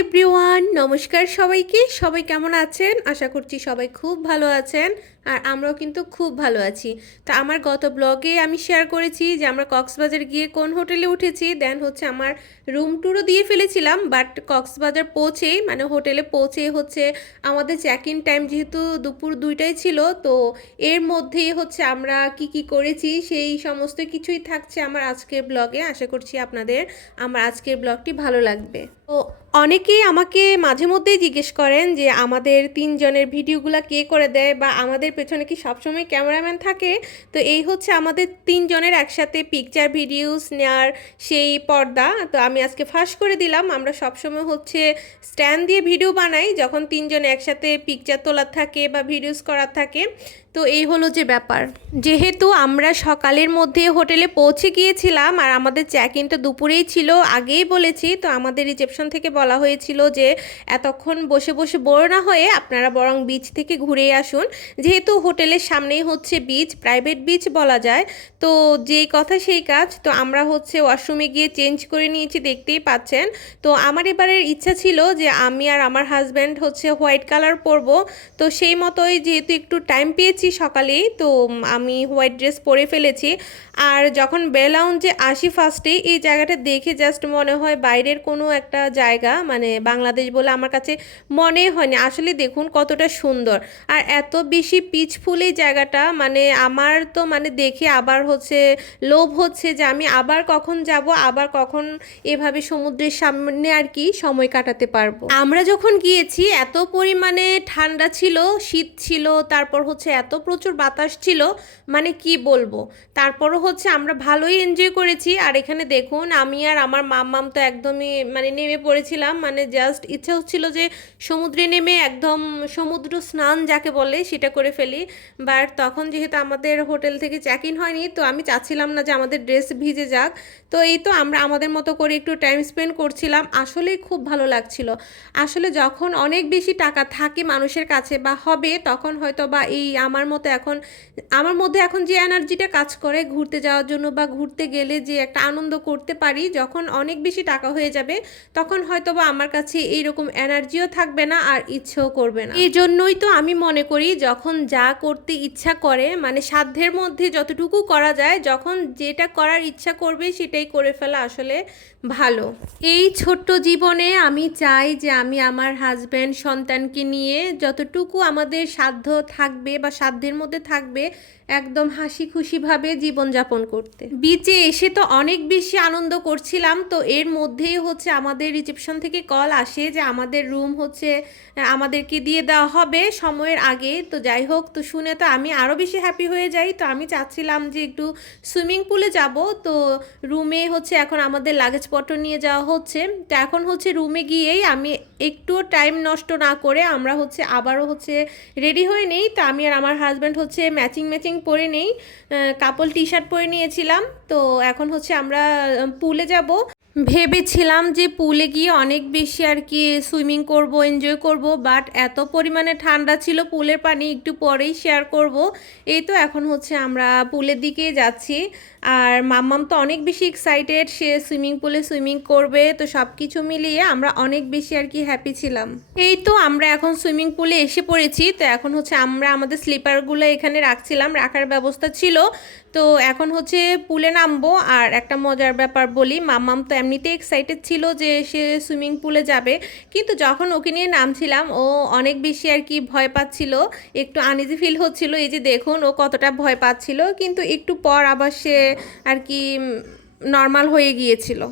Everyone, নমস্কার সবাইকে। সবাই কেমন আছেন? আশা করছি সবাই খুব ভালো আছেন। আর আমরাও কিন্তু খুব ভালো আছি। তো আমার গত ব্লগে আমি শেয়ার করেছি যে আমরা কক্সবাজার গিয়ে কোন হোটেলে উঠেছি, দেন হচ্ছে আমার রুম ট্যুরও দিয়ে ফেলেছিলাম। বাট কক্সবাজার পৌঁছেই মানে হোটেলে পৌঁছে হচ্ছে আমাদের চেক ইন টাইম যেহেতু দুপুর 2টায় ছিল, তো এর মধ্যেই হচ্ছে আমরা কি করেছি সেই সমস্ত কিছুই থাকছে আমার আজকের ব্লগে। আশা করছি আপনাদের আমার আজকের ব্লগটি ভালো লাগবে। তো অনেকেই আমাকে মাঝে মধ্যেই জিজ্ঞেস করেন যে আমাদের তিনজনের ভিডিওগুলো কে করে দেয় বা আমাদের পেছনে কি সবসময় ক্যামেরাম্যান থাকে। তো এই হচ্ছে আমাদের তিনজনের একসাথে পিকচার ভিডিওস নেওয়ার সেই পর্দা। তো আমি আজকে ফাঁস করে দিলাম, আমরা সবসময় হচ্ছে স্ট্যান্ড দিয়ে ভিডিও বানাই যখন তিনজনে একসাথে পিকচার তোলার থাকে বা ভিডিওস করার থাকে। তো এই হলো যে ব্যাপার। যেহেতু আমরা সকালের মধ্যে হোটেলে পৌঁছে গিয়েছিলাম আর আমাদের চেক ইনটা দুপুরেই ছিল, আগেই বলেছি, তো আমাদের রিসেপশন থেকে বলা হয়েছিল যে এতক্ষণ বসে বসে বোর না হয়ে আপনারা বরং বিচ থেকে ঘুরে আসুন। যেহেতু হোটেলের সামনেই হচ্ছে বিচ, প্রাইভেট বিচ বলা যায়। তো যেই কথা সেই কাজ। তো আমরা হচ্ছে ওয়াশরুমে গিয়ে চেঞ্জ করে নিয়েছি, দেখতেই পাচ্ছেন। তো আমার এবারের ইচ্ছা ছিল যে আমি আর আমার হাজব্যান্ড হচ্ছে হোয়াইট কালার পরবো। তো সেই মতোই যেহেতু একটু টাইম পেয়েছি সকালেই, তো আমি হোয়াইট ড্রেস পরে ফেলেছি। আর যখন বে লাউঞ্জে আসি ফার্স্টে, এই জায়গাটা দেখে জাস্ট মনে হয় বাইরের কোনো একটা জায়গা, মানে বাংলাদেশ বলে আমার কাছে মনে হয়নি। আসলে দেখুন কতটা সুন্দর আর এত বেশি পিচফুল এই জায়গাটা, মানে আমার তো মানে দেখে আবার হচ্ছে লোভ হচ্ছে যে আমি আবার কখন যাব, আবার কখন এভাবে সমুদ্রের সামনে আর কি সময় কাটাতে পারবো। আমরা যখন গিয়েছি এত পরিমাণে ঠান্ডা ছিল, শীত ছিল, তারপর হচ্ছে এত প্রচুর বাতাস ছিল, মানে কি বলবো। তারপরও হচ্ছে আমরা ভালোই এনজয় করেছি। আর এখানে দেখুন আমি আর আমার মাম্মাম তো একদমই মানে নেমে পড়েছিলাম, মানে জাস্ট ইচ্ছা হচ্ছিল যে সমুদ্রে নেমে একদম সমুদ্র স্নান যাকে বলে সেটা করে ফেলি। বাট তখন যেহেতু আমাদের হোটেল থেকে চেক ইন হয়নি, তো আমি চাচ্ছিলাম না যে আমাদের ড্রেস ভিজে যাক। তো এই তো আমরা আমাদের মতো করে একটু টাইম স্পেন্ড করছিলাম, আসলেই খুব ভালো লাগছিল। আসলে যখন অনেক বেশি টাকা থাকে মানুষের কাছে বা হবে, তখন হয়তো বা এই আমার মধ্যে এখন যে এনার্জিটা কাজ করে ঘুরতে যাওয়ার জন্য বা ঘুরতে গেলে যে একটা আনন্দ করতে পারি, যখন অনেক বেশি টাকা হয়ে যাবে তখন হয়তো বা আমার কাছে এইরকম এনার্জিও থাকবে না আর ইচ্ছেও করবে না। এই জন্যই তো আমি মনে করি যখন যা করতে ইচ্ছা করে, মানে সাধ্যের মধ্যে যতটুকু করা যায়, যখন যেটা করার ইচ্ছা করবে সেটাই করে ফেলা আসলে ভালো। এই ছোট্ট জীবনে আমি চাই যে আমি আমার হাজব্যান্ড সন্তানকে নিয়ে যতটুকু আমাদের সাধ্য থাকবে বা সাধ্যের মধ্যে থাকবে একদম হাসি খুশিভাবে জীবনযাপন করতে। বিচে এসে তো অনেক বেশি আনন্দ করছিলাম। তো এর মধ্যেই হচ্ছে আমাদের রিসেপশন থেকে কল আসে যে আমাদের রুম হচ্ছে আমাদেরকে দিয়ে দেওয়া হবে সময়ের আগে। তো যাই হোক, তো শুনে তো আমি আরও বেশি হ্যাপি হয়ে যাই। তো আমি চাচ্ছিলাম যে একটু সুইমিং পুলে যাব। তো রুমে হচ্ছে এখন আমাদের লাগেজপত্র নিয়ে যাওয়া হচ্ছে। তো এখন হচ্ছে রুমে গিয়েই আমি একটুও টাইম নষ্ট না করে আমরা হচ্ছে আবারও হচ্ছে রেডি হয়ে নেই। তো আমি আর আমার হাজব্যান্ড হচ্ছে ম্যাচিং পরে নেই, কাপল টি শার্ট পরে নিয়েছিলাম। তো এখন হচ্ছে আমরা পুলে যাব। ভেবেছিলাম যে পুলে গিয়ে অনেক বেশি আর কি সুইমিং করব, এনজয় করব, বাট এত পরিমাণে ঠান্ডা ছিল পুলের পানি একটু পরেই শেয়ার করব। এই তো এখন হচ্ছে আমরা পুলের দিকে যাচ্ছি। আর মাম্মাম তো অনেক বেশি এক্সাইটেড, সে সুইমিং পুলে সুইমিং করবে। তো সব কিছু মিলিয়ে আমরা অনেক বেশি আর কি হ্যাপি ছিলাম। এই তো আমরা এখন সুইমিং পুলে এসে পড়েছি। তো এখন হচ্ছে আমরা আমাদের স্লিপারগুলো এখানে রাখছিলাম, রাখার ব্যবস্থা ছিল। তো এখন হচ্ছে পুলে নামবো। আর একটা মজার ব্যাপার বলি, মাম্মাম তো এমনিতে এক্সাইটেড ছিল যে সে সুইমিং পুলে যাবে, কিন্তু যখন ওকে নিয়ে নামছিলাম ও অনেক বেশি আর কি ভয় পাচ্ছিল, একটু আনইজি ফিল হচ্ছিল। এই যে দেখুন ও কতটা ভয় পাচ্ছিল, কিন্তু একটু পর আবার সে আর কি নর্মাল হয়ে গিয়েছিল।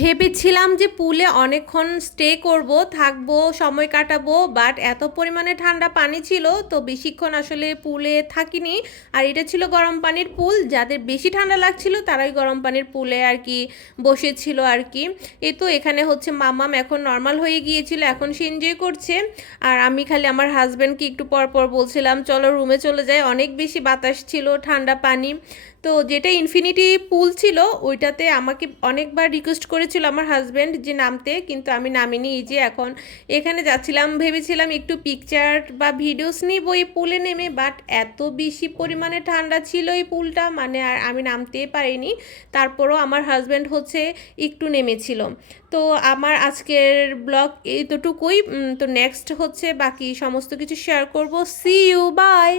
ভেবেছিলাম যে পুলে অনেকক্ষণ স্টে করব, থাকবো, সময় কাটাবো, বাট এত পরিমাণে ঠান্ডা পানি ছিল তো বেশিক্ষণ আসলে পুলে থাকিনি। আর এটা ছিল গরম পানির পুল, যাদের বেশি ঠান্ডা লাগছিল তারাই গরম পানির পুলে আর কি বসেছিল আর কি। এই তো এখানে হচ্ছে মামাম এখন নর্মাল হয়ে গিয়েছিল, এখন সে এনজয় করছে। আর আমি খালি আমার হাজব্যান্ডকে একটু পর পর বলছিলাম চলো রুমে চলে যাই, অনেক বেশি বাতাস ছিল, ঠান্ডা পানি। তো যেটা ইনফিনিটি পুল ছিল ওইটাতে আমাকে অনেকবার রিকোয়েস্ট করেছিল আমার হাজব্যান্ড যে নামতে, কিন্তু আমি নামিনি। এই যে এখন এখানে যাচ্ছিলাম, ভেবেছিলাম একটু পিকচার বা ভিডিওস নিব এই পুলে নেমে, বাট এত বেশি পরিমাণে ঠান্ডা ছিল এই পুলটা, মানে আর আমি নামতেই পারিনি। তারপরও আমার হাজব্যান্ড হচ্ছে একটু নেমেছিল। তো আমার আজকের ব্লগ এতটুকুই। তো নেক্সট হচ্ছে বাকি সমস্ত কিছু শেয়ার করব। See you, by.